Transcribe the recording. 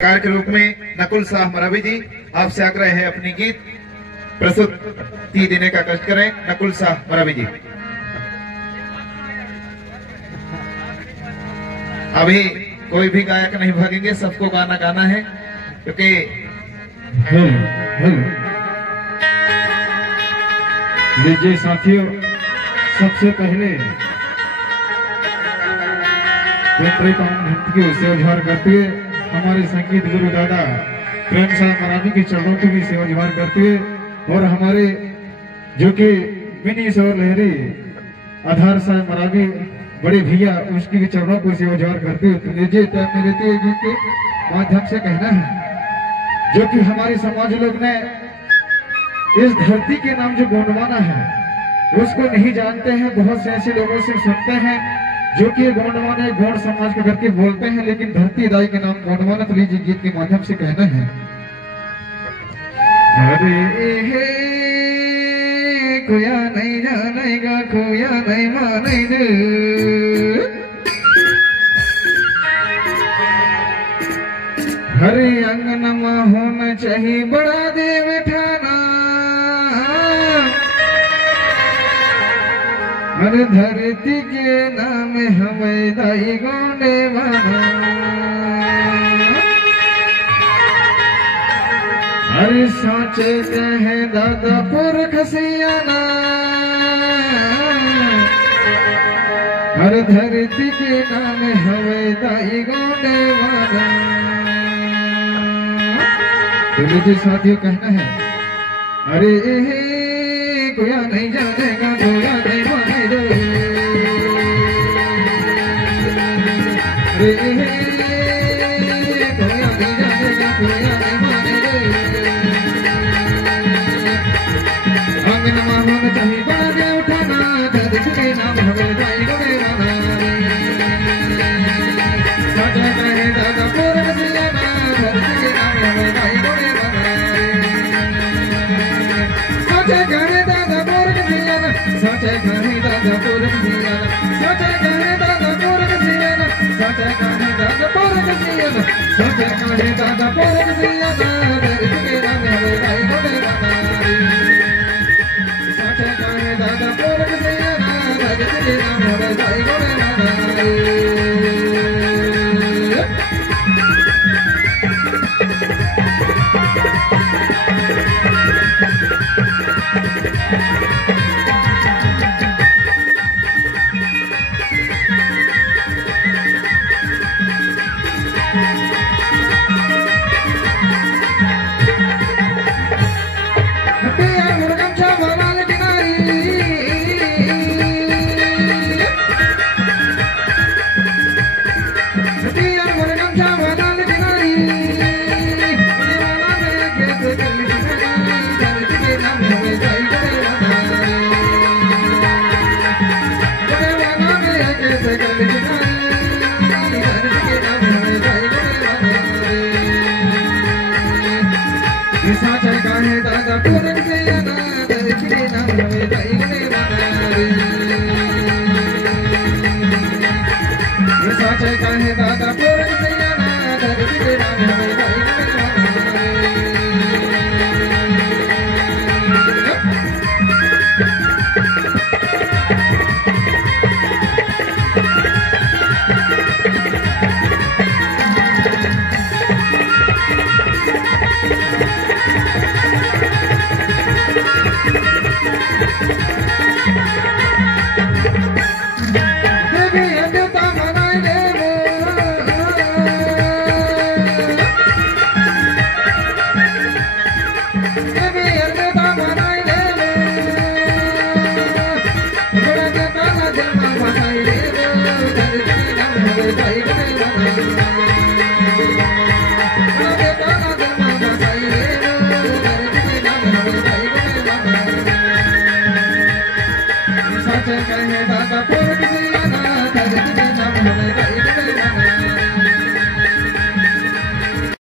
Car के रूप में नकुल शाह मरावी जी आपसे आग्रह है अपनी गीत प्रस्तुति देने का कष्ट करें। नकुल शाह मरावी जी अभी कोई भी गायक नहीं भागेंगे, सबको गाना गाना है क्योंकि लीजिए साथियों, सबसे पहले की सेवा जुहार करते हुए हमारे संगीत गुरु दादा प्रेम साहब मरावी के चरणों की भी सेवा जुहार करते हुए और हमारे जो कि मिनी सौर लहरी आधार साहब मरावी बड़े भैया उसकी भी चरणों को सेवा जुहार करते हुए लीजिए टाइम में लेते हुए गीत के माध्यम से कहना है जो कि हमारे समाज लोग ने इस धरती के नाम जो गोंडवाना है उसको नहीं जानते हैं। बहुत से ऐसे लोगों से सुनते हैं जो कि गोंडवाना गोंड समाज के करके बोलते हैं, लेकिन धरती दाई के नाम गोंडवाना। तो लीजिए गीत के माध्यम से कहना है अरे कोया नहीं जानेगा, कोया नहीं मानेगा, हरे अंगन में होना चाहिए बड़ा देव ठाना, हर धरती के नाम हमें दाई गोंडे बना, हर सोचे कहे दादा पुरख सियाना, हर धरती के नाम हमें दाई गोंडे बना। तो लीजिए साथियों कहना है अरे कोया नहीं जानेगा, कोया नहीं मानेगा, अरे कोया नहीं जानेगा, कोया नहीं मानेगा, आंगन में होना चाहिए बड़ा देव ठाना, धरती के नाम हमें दाई गोंडे बना, साचा कहे दादा पुरख सियाना, धरती के नाम हमें दाई गोंडे बना, साचा कहे दादा पुरख सियाना, साचा कहे दादा पुरख सियाना, साचा कहे दादा पुरख सियाना, साचा कहे दादा पुरख सियाना, साचा कहे दादा पुरख सियाना, धरती के नाम हमें दाई गोंडे बना, साचा कहे दादा पुरख सियाना, धरती के नाम हमें दाई गोंडे बना।